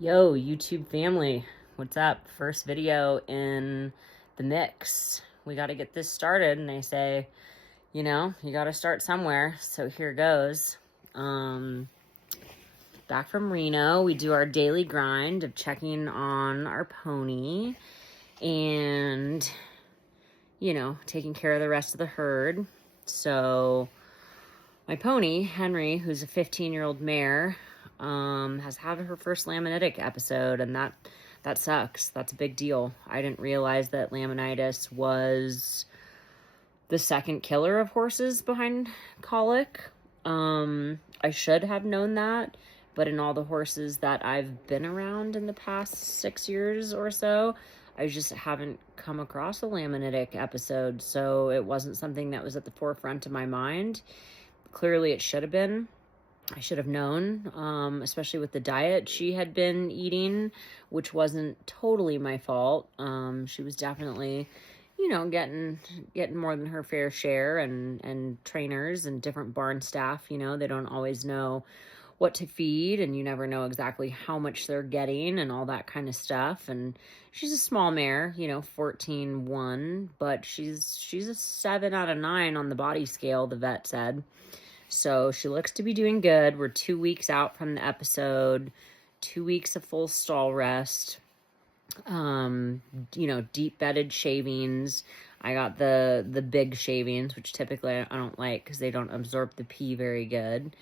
Yo, YouTube family, what's up? First video in the mix. We got to get this started, and they say, you got to start somewhere. So here goes. Back from Reno, we do our daily grind of checking on our pony and, taking care of the rest of the herd. So my pony, Henry, who's a 15-year-old mare, has had her first laminitic episode, and that sucks. That's a big deal. I didn't realize that laminitis was the second killer of horses behind colic. I should have known that, but in all the horses that I've been around in the past 6 years or so, I just haven't come across a laminitic episode, so it wasn't something that was at the forefront of my mind. Clearly it should have been. I should have known, especially with the diet she had been eating, which wasn't totally my fault. She was definitely, getting more than her fair share, and trainers and different barn staff, they don't always know what to feed, and you never know exactly how much they're getting and all that kind of stuff. And she's a small mare, 14-1, but she's a 7 out of 9 on the body scale, the vet said. So she looks to be doing good. We're 2 weeks out from the episode, 2 weeks of full stall rest, deep bedded shavings. I got the big shavings, which typically I don't like because they don't absorb the pee very good,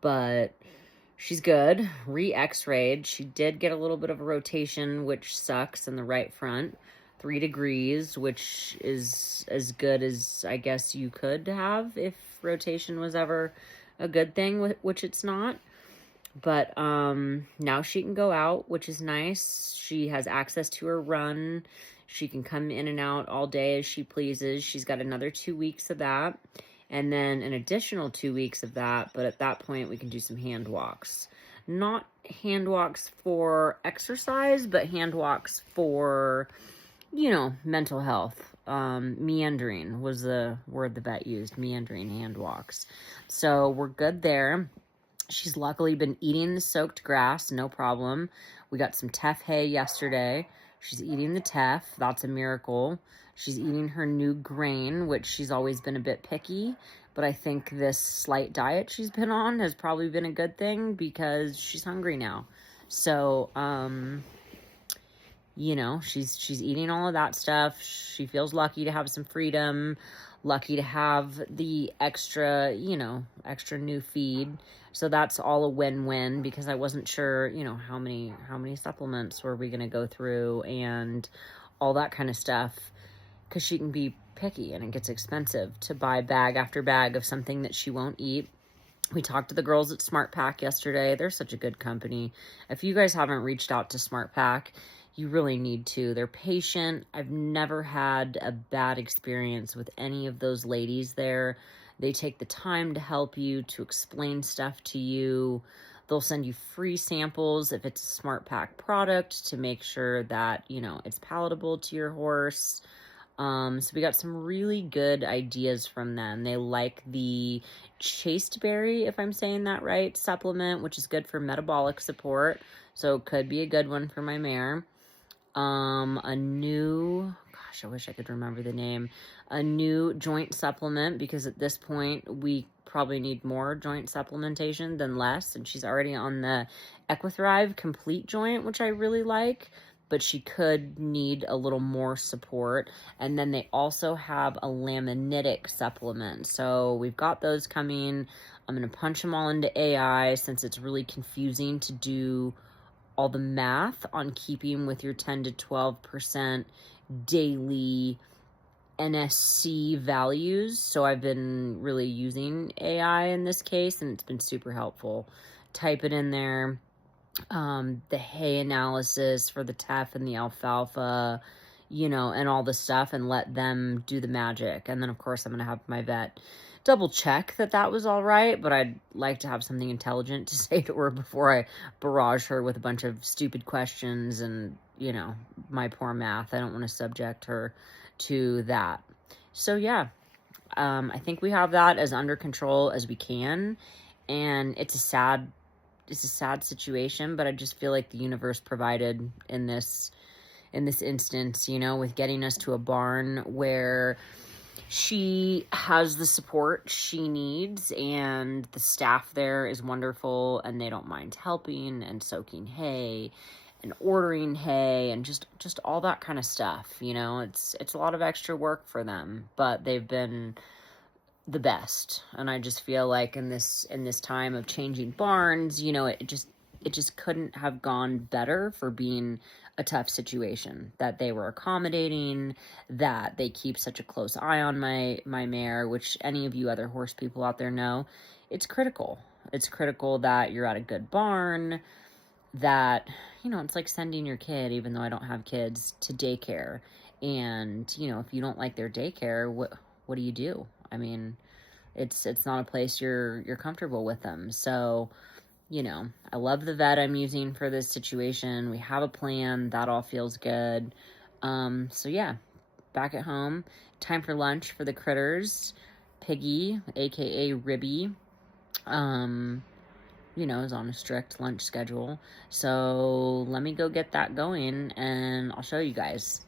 but she's good. Re-x-rayed. She did get a little bit of a rotation, which sucks, in the right front. 3 degrees, which is as good as I guess you could have if rotation was ever a good thing, which it's not. But now she can go out, which is nice. She has access to her run. She can come in and out all day as she pleases. She's got another 2 weeks of that, and then an additional 2 weeks of that. But at that point, we can do some hand walks. Not hand walks for exercise, but hand walks for mental health. Meandering was the word the vet used, meandering hand walks. So we're good there. She's luckily been eating the soaked grass, no problem. We got some teff hay yesterday. She's eating the teff. That's a miracle. She's eating her new grain, which she's always been a bit picky, but I think this slight diet she's been on has probably been a good thing because she's hungry now. So, she's eating all of that stuff. She feels lucky to have some freedom, lucky to have the extra new feed. So that's all a win-win, because I wasn't sure, how many supplements were we going to go through and all that kind of stuff, because she can be picky and it gets expensive to buy bag after bag of something that she won't eat. We talked to the girls at Smart Pack yesterday. They're such a good company. If you guys haven't reached out to Smart Pack, you really need to. They're patient. I've never had a bad experience with any of those ladies there. They take the time to help you, to explain stuff to you. They'll send you free samples if it's a Smart Pack product to make sure that, it's palatable to your horse. So we got some really good ideas from them. They like the chasteberry, if I'm saying that right, supplement, which is good for metabolic support. So it could be a good one for my mare. A new, I wish I could remember the name, a new joint supplement, because at this point we probably need more joint supplementation than less, and she's already on the Equithrive Complete Joint, which I really like, but she could need a little more support. And then they also have a laminitic supplement, so we've got those coming. I'm going to punch them all into AI, since it's really confusing to do all the math on keeping with your 10 to 12% daily NSC values. So I've been really using AI in this case, and it's been super helpful. Type it in there, the hay analysis for the teff and the alfalfa, and all the stuff, and let them do the magic. And then of course I'm going to have my vet double check that was all right, but I'd like to have something intelligent to say to her before I barrage her with a bunch of stupid questions and, my poor math. I don't want to subject her to that. So yeah, I think we have that as under control as we can, and it's a sad it's a sad situation, but I just feel like the universe provided in this instance, you know, with getting us to a barn where she has the support she needs, and the staff there is wonderful, and they don't mind helping and soaking hay and ordering hay and just all that kind of stuff. You know, it's a lot of extra work for them, but they've been the best. And I just feel like in this time of changing barns, you know, it just couldn't have gone better for being a tough situation, that they were accommodating, that they keep such a close eye on my mare, which any of you other horse people out there know, it's critical. It's critical that you're at a good barn, that, you know, it's like sending your kid, even though I don't have kids, to daycare. And, you know, if you don't like their daycare, what do you do? I mean, it's not a place you're comfortable with them. So, you know, I love the vet I'm using for this situation. We have a plan. That all feels good. So yeah, back at home. Time for lunch for the critters. Piggy, aka Ribby, you know, is on a strict lunch schedule. So let me go get that going, and I'll show you guys.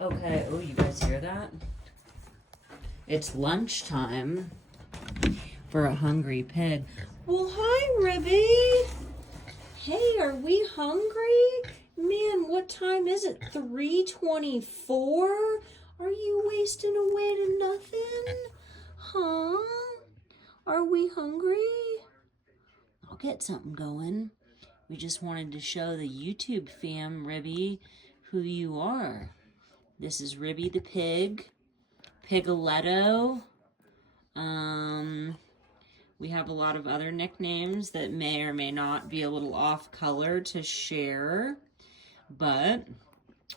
Okay, oh, you guys hear that? It's lunchtime for a hungry pig. Well, hi, Ribby. Hey, are we hungry? Man, what time is it? 3:24? Are you wasting away to nothing? Huh? Are we hungry? I'll get something going. We just wanted to show the YouTube fam, Ribby, who you are. This is Ribby the pig. Pigoletto. We have a lot of other nicknames that may or may not be a little off color to share, but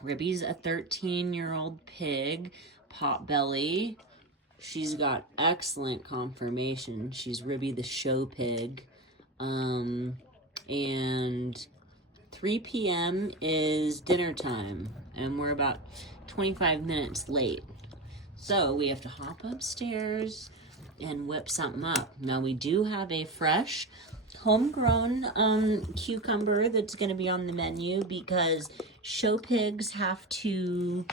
Ribby's a 13-year-old pig, Potbelly. She's got excellent conformation. She's Ribby the show pig. And 3 p.m. is dinner time, and we're about 25 minutes late. So we have to hop upstairs and whip something up. Now we do have a fresh homegrown cucumber that's going to be on the menu, because show pigs have to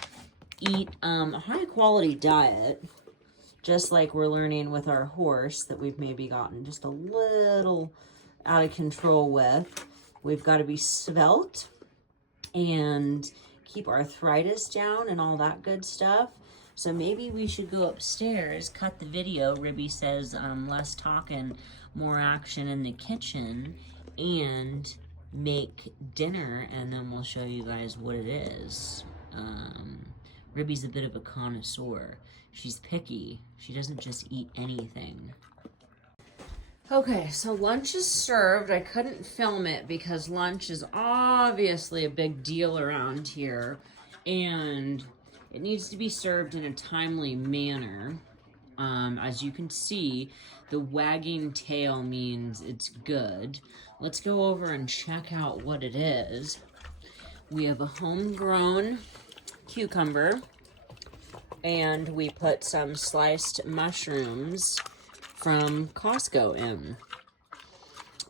eat a high quality diet, just like we're learning with our horse that we've maybe gotten just a little out of control with. We've got to be svelte and keep arthritis down and all that good stuff. So maybe we should go upstairs, cut the video. Ribby says less talking, more action in the kitchen, and make dinner, and then we'll show you guys what it is. Ribby's a bit of a connoisseur. She's picky. She doesn't just eat anything. Okay, so lunch is served. I couldn't film it because lunch is obviously a big deal around here, and it needs to be served in a timely manner. As you can see, the wagging tail means it's good. Let's go over and check out what it is. We have a homegrown cucumber, and we put some sliced mushrooms from Costco in.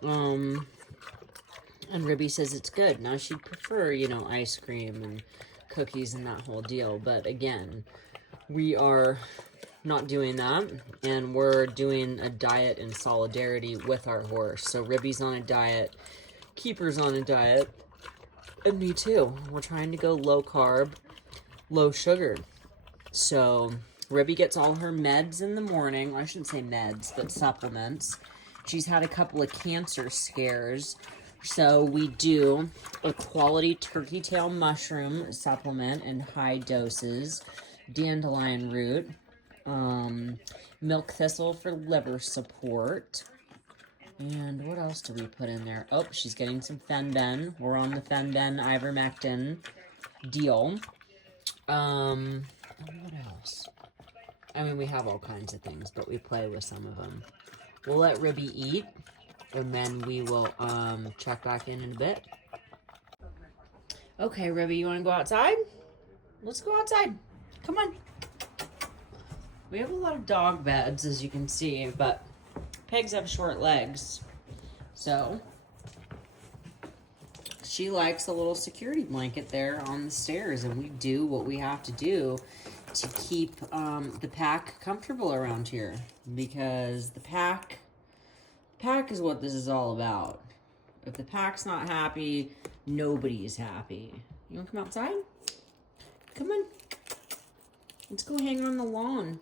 And Ribby says it's good. Now she'd prefer, you know, ice cream and cookies and that whole deal, but again, we are not doing that, and we're doing a diet in solidarity with our horse. So Ribby's on a diet, Keeper's on a diet, and me too. We're trying to go low carb, low sugar. So Ribby gets all her meds in the morning. Well, I shouldn't say meds, but supplements. She's had a couple of cancer scares, so we do a quality turkey tail mushroom supplement in high doses, dandelion root, milk thistle for liver support, and what else do we put in there? Oh, she's getting some Fenben. We're on the Fenben ivermectin deal. And what else? I mean, we have all kinds of things, but we play with some of them. We'll let Ribby eat, and then we will check back in a bit. Okay, Ribby, you want to go outside? Let's go outside. Come on. We have a lot of dog beds, as you can see, but Pigs have short legs. So she likes a little security blanket there on the stairs, and we do what we have to do to keep the pack comfortable around here, because the pack is what this is all about. If the pack's not happy, nobody's happy. You want to come outside? Come on. Let's go hang on the lawn.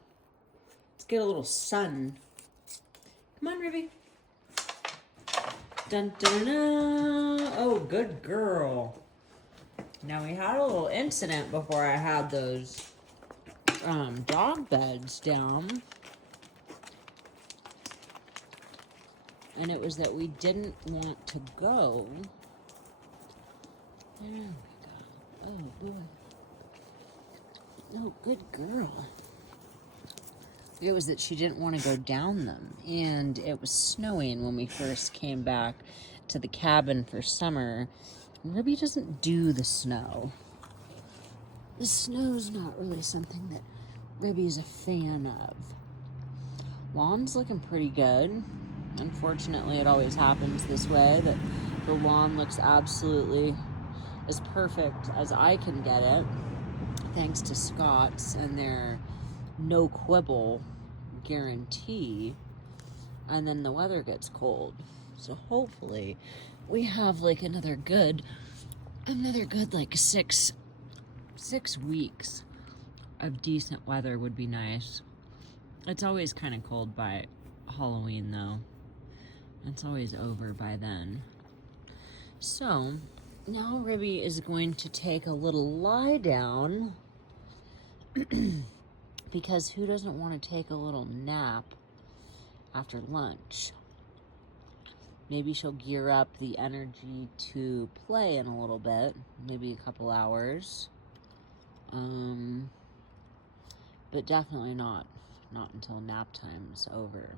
Let's get a little sun. Come on, Ruby. Dun, dun, dun. Oh, good girl. Now, we had a little incident before I had those dog beds down. And it was that we didn't want to go. There we go. Oh, boy. Oh, good girl. It was that she didn't want to go down them. And it was snowing when we first came back to the cabin for summer. Ruby doesn't do the snow. The snow's not really something that Ruby's a fan of. Lawn's looking pretty good. Unfortunately, it always happens this way, that the lawn looks absolutely as perfect as I can get it, thanks to Scott's and their no quibble guarantee. And then the weather gets cold, so hopefully we have like another good like six weeks of decent weather would be nice. It's always kind of cold by Halloween though. It's always over by then. So now Ruby is going to take a little lie down because who doesn't want to take a little nap after lunch? Maybe she'll gear up the energy to play in a little bit, maybe a couple hours. But definitely not until nap time is over.